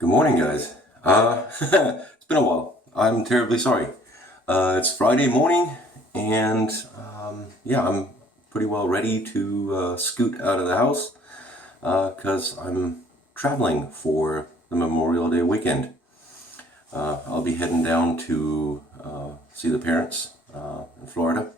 Good morning, guys. It's been a while. I'm terribly sorry. It's Friday morning, and yeah, I'm pretty well ready to scoot out of the house because I'm traveling for the Memorial Day weekend. I'll be heading down to see the parents in Florida,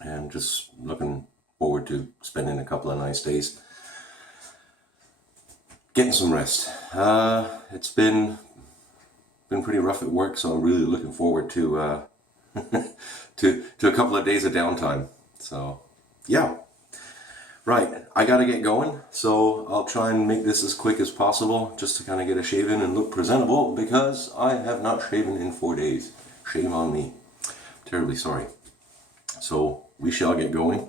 and just looking forward to spending a couple of nice days. Getting some rest. It's been pretty rough at work, so I'm really looking forward to to a couple of days of downtime. So, yeah. Right, I gotta get going, so I'll try and make this as quick as possible, just to kind of get a shave in and look presentable, because I have not shaven in 4 days. Shame on me. Terribly sorry. So, we shall get going.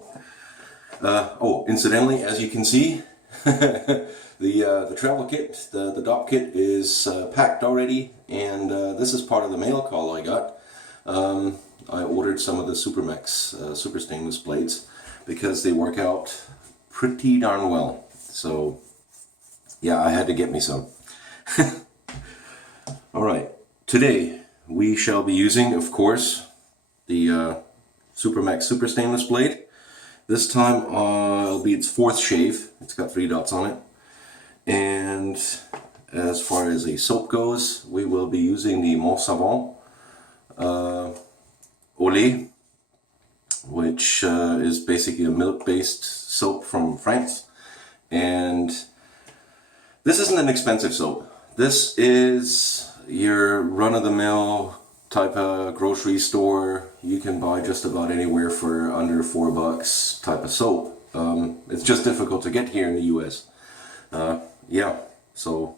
Oh, incidentally, as you can see, the travel kit, the DOP kit is packed already, and this is part of the mail call I got. I ordered some of the Supermax super stainless blades because they work out pretty darn well. So yeah, I had to get me some. Alright, today we shall be using, of course, the Supermax super stainless blade. This time it'll be its fourth shave. It's got 3 dots on it. And as far as a soap goes, we will be using the Monsavon Lait, which is basically a milk-based soap from France. And this isn't an expensive soap. This is your run-of-the-mill type of grocery store. You can buy just about anywhere for under $4 type of soap. It's just difficult to get here in the US. Yeah, so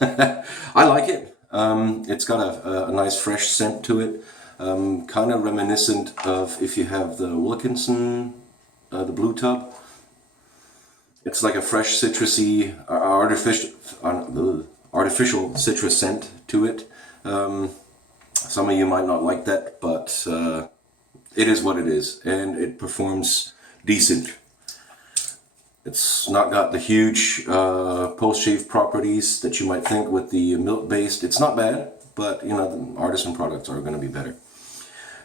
I like it. It's got a nice fresh scent to it, kind of reminiscent of if you have the Wilkinson, the blue tub. It's like a fresh citrusy, artificial citrus scent to it. Some of you might not like that, but it is what it is, and it performs decent. It's not got the huge post-shave properties that you might think with the milk-based. It's not bad, but you know, the artisan products are going to be better.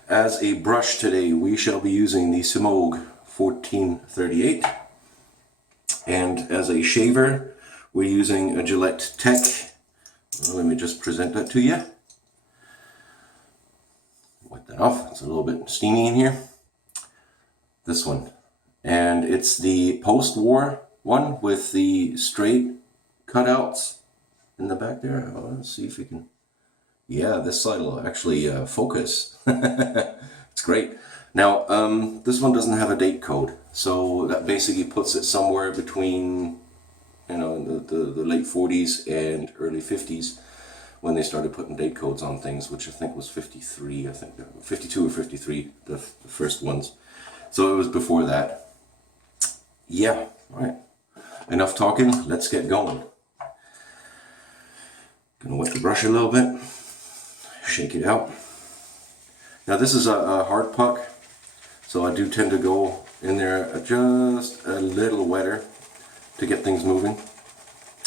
As a brush today, we shall be using the Semogue 1438. And as a shaver, we're using a Gillette Tech. Well, let me just present that to you. Wipe that off. It's a little bit steamy in here. This one. And it's the post-war one with the straight cutouts in the back there. Oh, let's see if we can... Yeah, this side will actually focus. It's great. Now, this one doesn't have a date code, so that basically puts it somewhere between, you know, the late 40s and early 50s when they started putting date codes on things, which I think was 53, I think 52 or 53, the first ones. So it was before that. Yeah, alright. Enough talking, let's get going. Gonna wet the brush a little bit, shake it out. Now this is a hard puck, so I do tend to go in there just a little wetter to get things moving.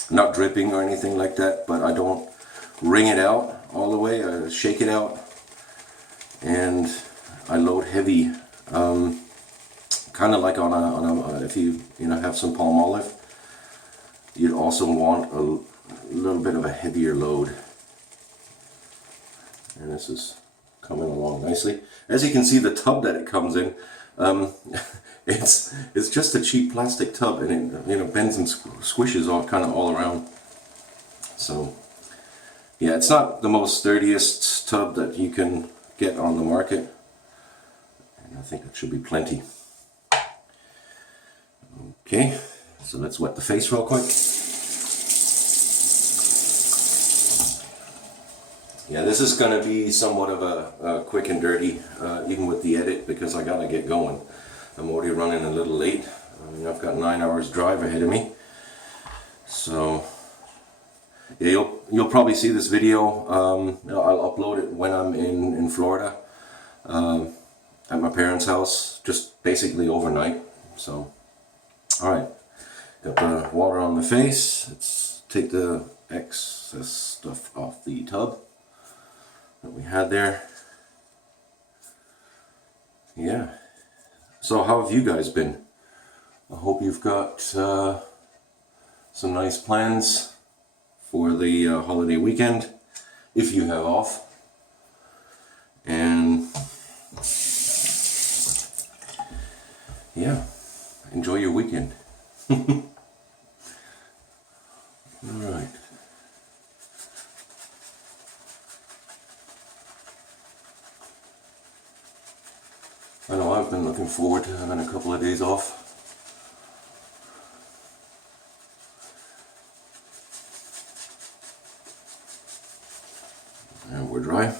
Not dripping or anything like that, but I don't wring it out all the way. I shake it out, and I load heavy. Kind of like on a if you have some palm olive, you'd also want a little bit of a heavier load. And this is coming along nicely. As you can see, the tub that it comes in, it's just a cheap plastic tub, and it bends and squishes all around. So yeah, it's not the most sturdiest tub that you can get on the market, and I think that should be plenty. Okay, so let's wet the face real quick. Yeah, this is going to be somewhat of a quick and dirty, even with the edit, because I got to get going. I'm already running a little late. I've got 9 hours drive ahead of me. So, yeah, you'll probably see this video. I'll upload it when I'm in Florida, at my parents' house, just basically overnight. So, alright, got the water on the face. Let's take the excess stuff off the tub that we had there. Yeah. So how have you guys been? I hope you've got some nice plans for the holiday weekend, if you have off. And yeah, enjoy your weekend. Alright. I know I've been looking forward to having a couple of days off. And we're dry.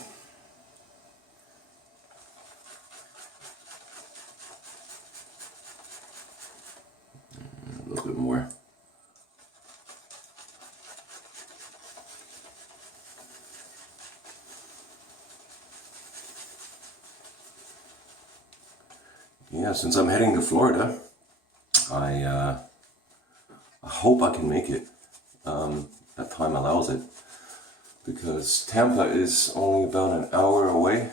A little bit more. Yeah, since I'm heading to Florida, I hope I can make it. That time allows it, because Tampa is only about an hour away,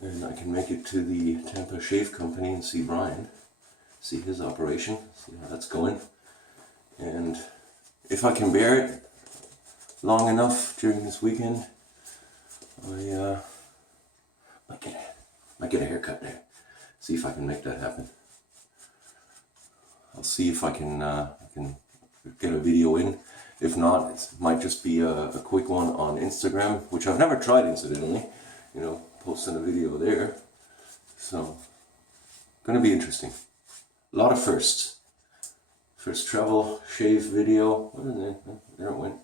and I can make it to the Tampa Shave Company and see Brian, see his operation, see how that's going. And if I can bear it long enough during this weekend, I might get a haircut there. See if I can make that happen. I'll see if I can get a video in. If not, it might just be a quick one on Instagram, which I've never tried, incidentally. You know, posting a video there. So, gonna be interesting. A lot of firsts. First travel shave video. What is it? There it went.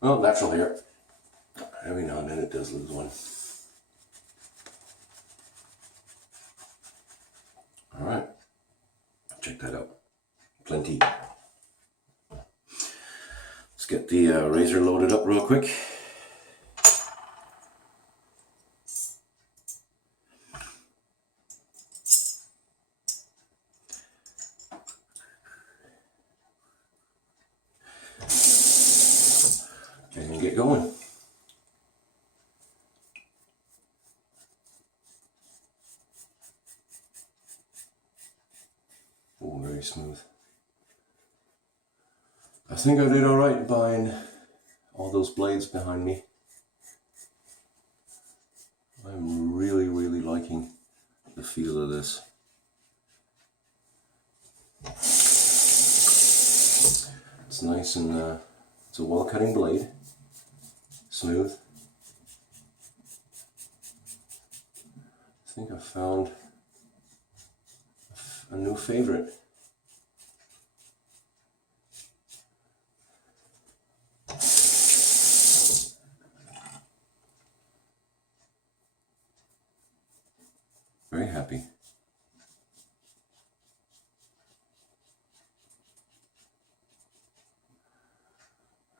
Well, natural hair. Every now and then it does lose one. Alright, check that out. Plenty. Let's get the razor loaded up real quick. And get going. Oh, very smooth. I think I did alright buying all those blades behind me. I'm really liking the feel of this. It's nice and it's a well-cutting blade. Smooth. I think I found a new favorite. Very happy.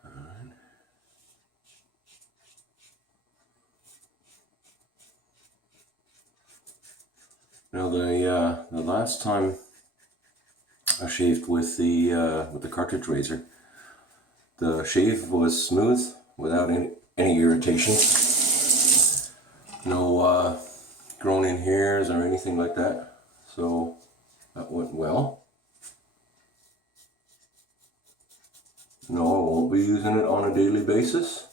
All right. Now the last time I shaved with the cartridge razor, the shave was smooth without any irritation. No grown in hairs or anything like that, so that went well. No, I won't be using it on a daily basis,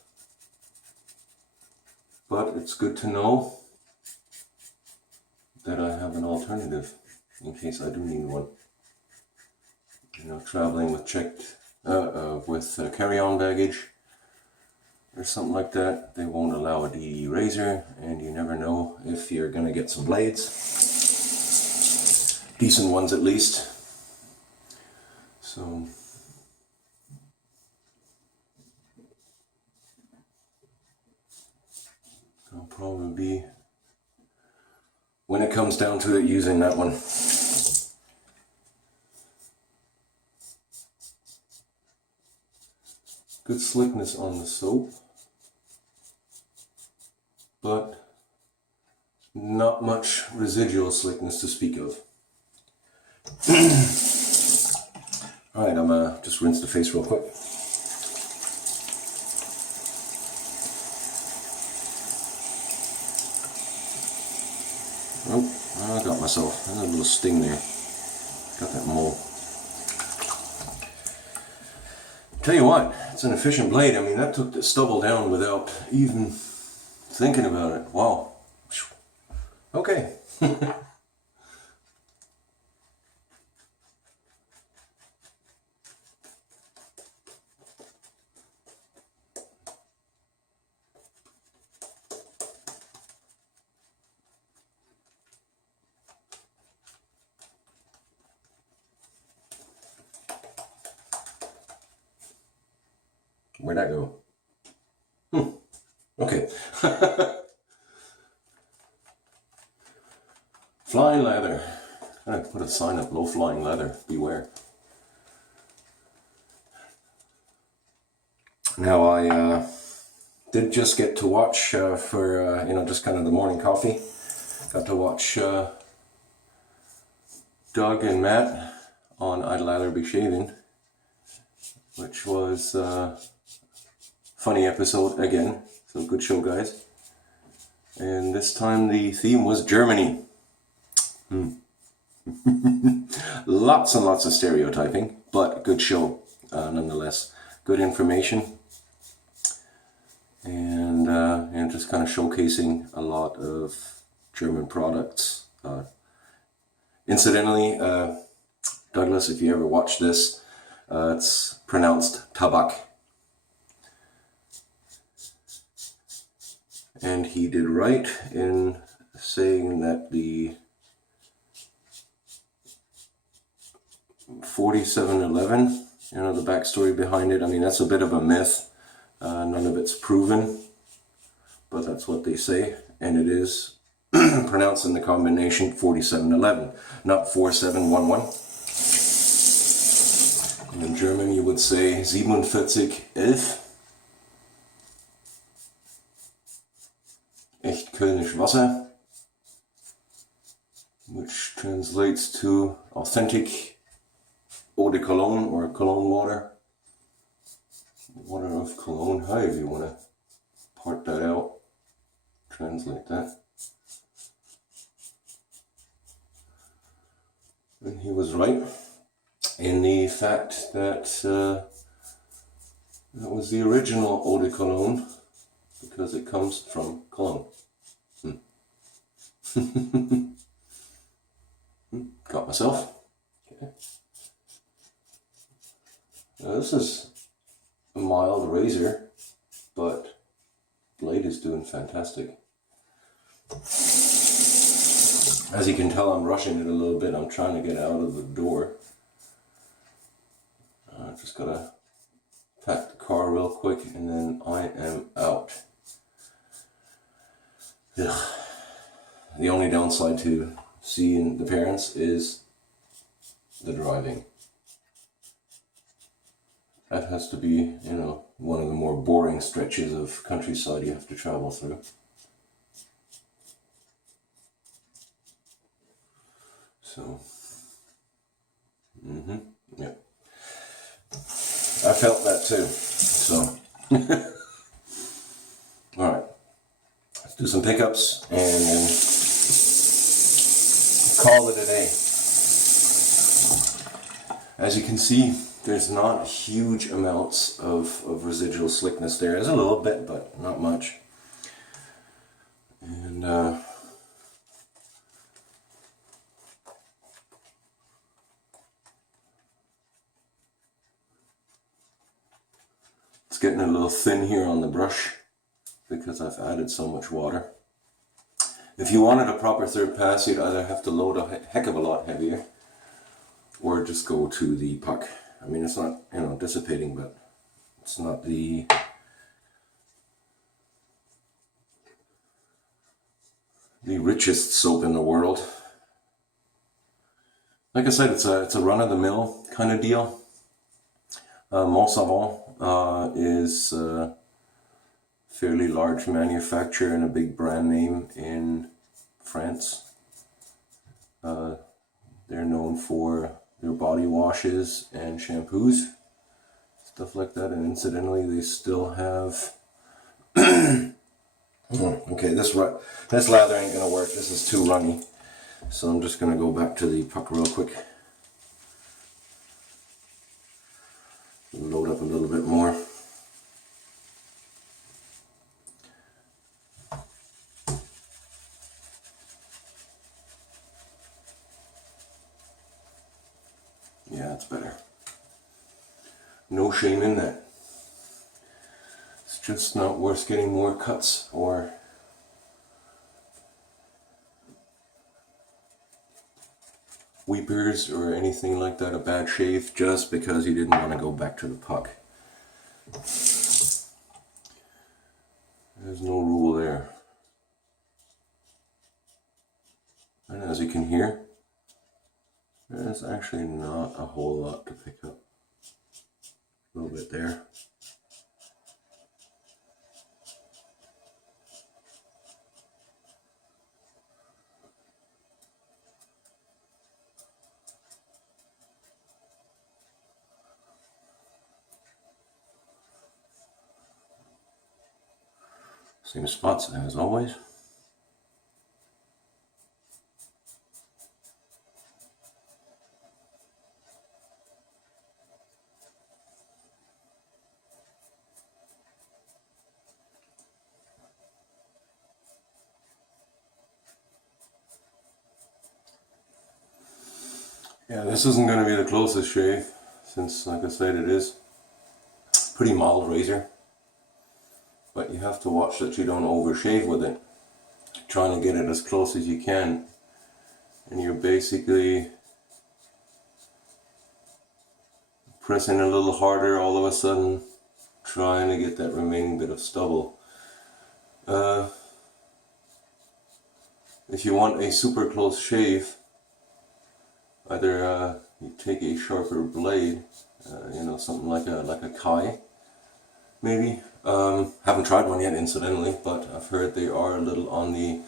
but it's good to know that I have an alternative in case I do need one. You know, traveling with carry-on baggage or something like that, they won't allow a DE razor, and you never know if you're gonna get some blades. Decent ones at least. So I'll probably be, when it comes down to it, using that one. Good slickness on the soap, but not much residual slickness to speak of. Alright, I'm just rinse the face real quick. Oh, I got myself a little sting there. Got that mole. Tell you what, it's an efficient blade. I mean, that took the stubble down without even thinking about it. Wow. Okay. Where'd that go? Okay. Flying lather. I'm gonna put a sign up, low flying lather, beware. Now I did just get to watch for, you know, just kind of the morning coffee. Got to watch Doug and Matt on I'd Lather Be Shaving, which was funny episode again, so good show, guys. And this time the theme was Germany. Lots and lots of stereotyping, but good show nonetheless. Good information, and just kind of showcasing a lot of German products. Incidentally, Douglas, if you ever watch this, it's pronounced Tabak. And he did right in saying that the 4711, you know, the backstory behind it, I mean, that's a bit of a myth. None of it's proven, but that's what they say. And it is pronounced in the combination 4711, not 4711. And in German you would say 4711. Echt Kölnisch Wasser, which translates to authentic eau de cologne, or cologne water. Water of Cologne, however you want to part that out, translate that. And he was right in the fact that that was the original eau de Cologne, because it comes from Cologne. Got myself. Okay. Now this is a mild razor, but blade is doing fantastic. As you can tell, I'm rushing it a little bit. I'm trying to get out of the door. Just gotta pack the car real quick and then I am out. Ugh. The only downside to seeing the parents is the driving. That has to be, you know, one of the more boring stretches of countryside you have to travel through. So, yeah. I felt that too, so. Alright, let's do some pickups and then call it a day. As you can see, there's not huge amounts of residual slickness there. There's a little bit, but not much. And it's getting a little thin here on the brush because I've added so much water. If you wanted a proper third pass, you'd either have to load a heck of a lot heavier or just go to the puck. I mean, it's not, you know, dissipating, but it's not the richest soap in the world. Like I said, it's a run-of-the-mill kind of deal. Monsavon is a fairly large manufacturer and a big brand name in France. They're known for their body washes and shampoos, stuff like that. And incidentally, they still have okay, this lather ain't gonna work. This is too runny. So I'm just going to go back to the puck real quick. Load up a little bit more. Yeah, it's better. No shame in that. It's just not worth getting more cuts or weepers or anything like that, a bad shave, just because you didn't want to go back to the puck. There's no rule there. And as you can hear, there's actually not a whole lot to pick up. A little bit there. Same spots as always. Yeah, this isn't going to be the closest shave, since, like I said, it is pretty mild razor. But you have to watch that you don't overshave with it. Trying to get it as close as you can. And you're basically pressing a little harder all of a sudden, trying to get that remaining bit of stubble. If you want a super close shave, either you take a sharper blade, you know, something like a Kai, maybe. Haven't tried one yet, incidentally, but I've heard they are a little on the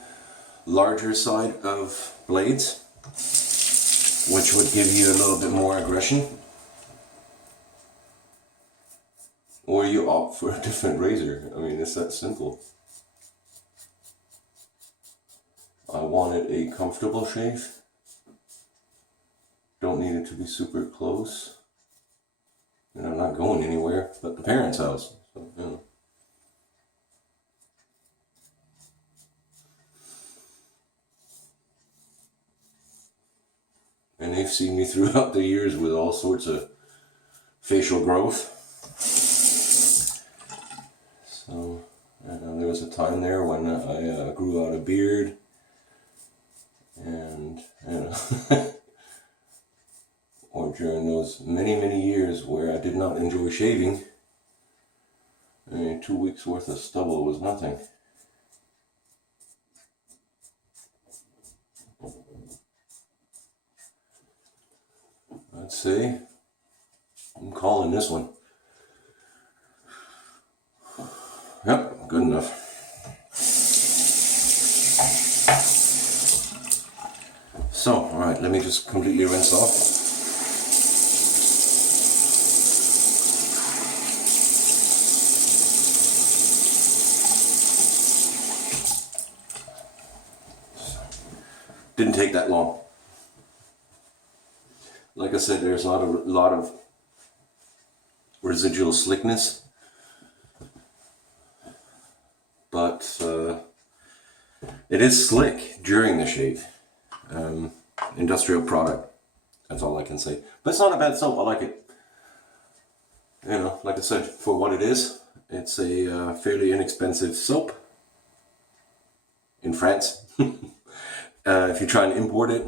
larger side of blades, which would give you a little bit more aggression. Or you opt for a different razor. I mean, it's that simple. I wanted a comfortable shave. Don't need it to be super close. And I'm not going anywhere but the parents' house. So, you know. And they've seen me throughout the years with all sorts of facial growth. So there was a time there when I grew out a beard. And, you know, or during those many years where I did not enjoy shaving, I mean, 2 weeks worth of stubble was nothing. I'd say I'm calling this one. Yep, good enough. So, alright, let me just completely rinse off. Didn't take that long. Like I said, there's not a lot of residual slickness, but it is slick during the shave. Industrial product, that's all I can say. But it's not a bad soap, I like it. You know, like I said, for what it is, it's a fairly inexpensive soap in France. If you try and import it,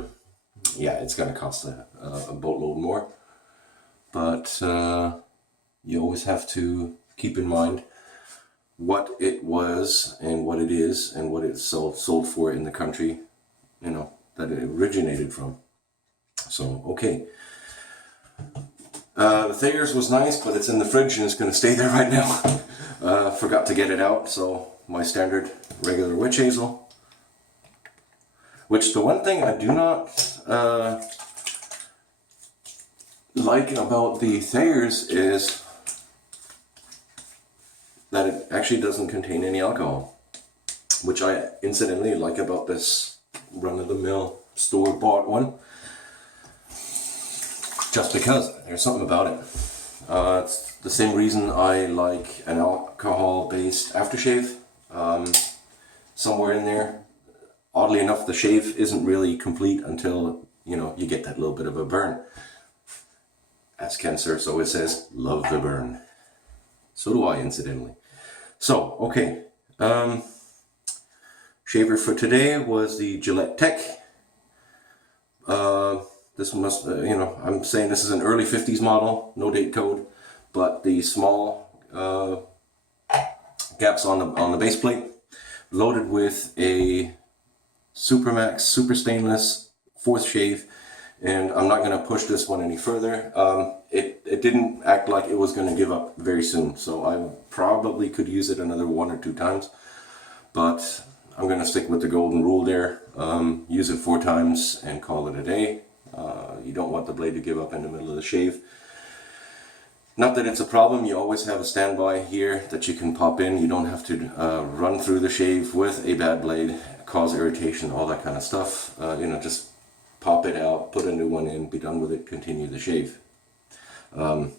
yeah, it's going to cost a boatload more. But you always have to keep in mind what it was and what it is and what it's sold for in the country, you know, that it originated from. So, okay. The Thayer's was nice, but it's in the fridge and it's going to stay there right now. Forgot to get it out, so my standard regular witch hazel. Which the one thing I do not like about the Thayer's is that it actually doesn't contain any alcohol. Which I incidentally like about this run-of-the-mill store-bought one. Just because there's something about it. It's the same reason I like an alcohol-based aftershave. Somewhere in there, oddly enough, the shave isn't really complete until, you know, you get that little bit of a burn. As Ken Surfs always says, love the burn. So do I, incidentally. So, okay. Shaver for today was the Gillette Tech. This must, you know, I'm saying this is an early 50s model, no date code, but the small gaps on the base plate, loaded with a Supermax Super Stainless 4th shave, and I'm not going to push this one any further. It didn't act like it was going to give up very soon, so I probably could use it another 1 or 2 times, but I'm going to stick with the golden rule there. Use it 4 times and call it a day. You don't want the blade to give up in the middle of the shave. Not that it's a problem, you always have a standby here that you can pop in. You don't have to run through the shave with a bad blade, cause irritation, all that kind of stuff. You know, just pop it out, put a new one in, be done with it, continue the shave. You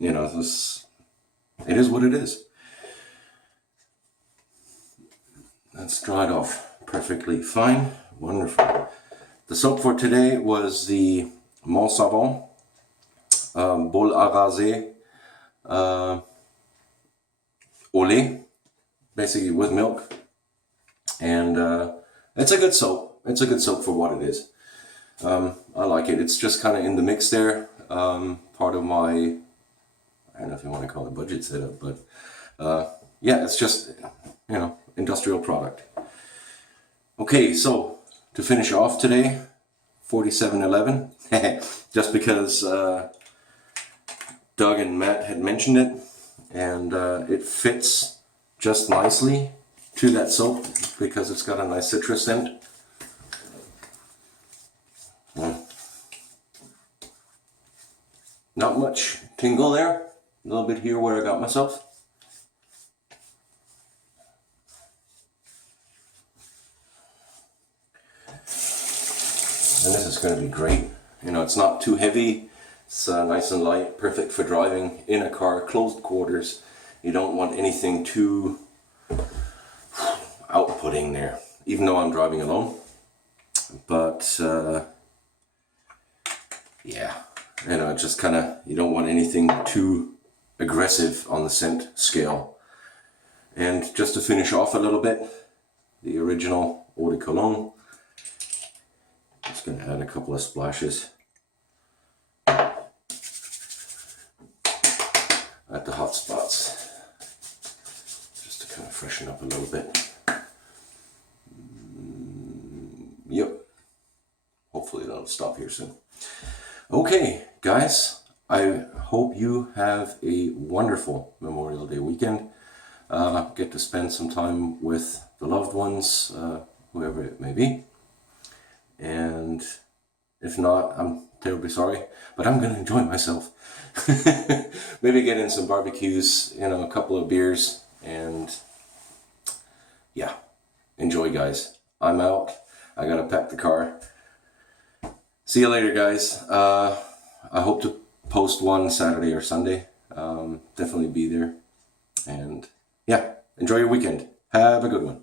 know, it is what it is. That's dried off perfectly fine. Wonderful. The soap for today was the Monsavon Bol à raser au lait, basically with milk. And it's a good soap. It's a good soap for what it is. I like it. It's just kind of in the mix there. Part of my, I don't know if you want to call it budget setup, but yeah, it's just, you know, industrial product. Okay, so to finish off today, 4711, just because Doug and Matt had mentioned it, and it fits just nicely to that soap because it's got a nice citrus scent. Not much tingle there, a little bit here where I got myself. And this is going to be great. You know, it's not too heavy. It's nice and light, perfect for driving in a car, closed quarters. You don't want anything too outputting there, even though I'm driving alone. But yeah, you know, just kind of, you don't want anything too aggressive on the scent scale. And just to finish off a little bit, the original Eau de Cologne. Just going to add a couple of splashes at the hot spots, just to kind of freshen up a little bit. Yep. Hopefully that'll stop here soon. Okay, guys, I hope you have a wonderful Memorial Day weekend. Get to spend some time with the loved ones, whoever it may be. And if not, I'm terribly sorry, but I'm going to enjoy myself. Maybe get in some barbecues, you know, a couple of beers, and yeah, enjoy, guys. I'm out. I got to pack the car. See you later, guys. I hope to post one Saturday or Sunday. Definitely be there. And yeah, enjoy your weekend. Have a good one.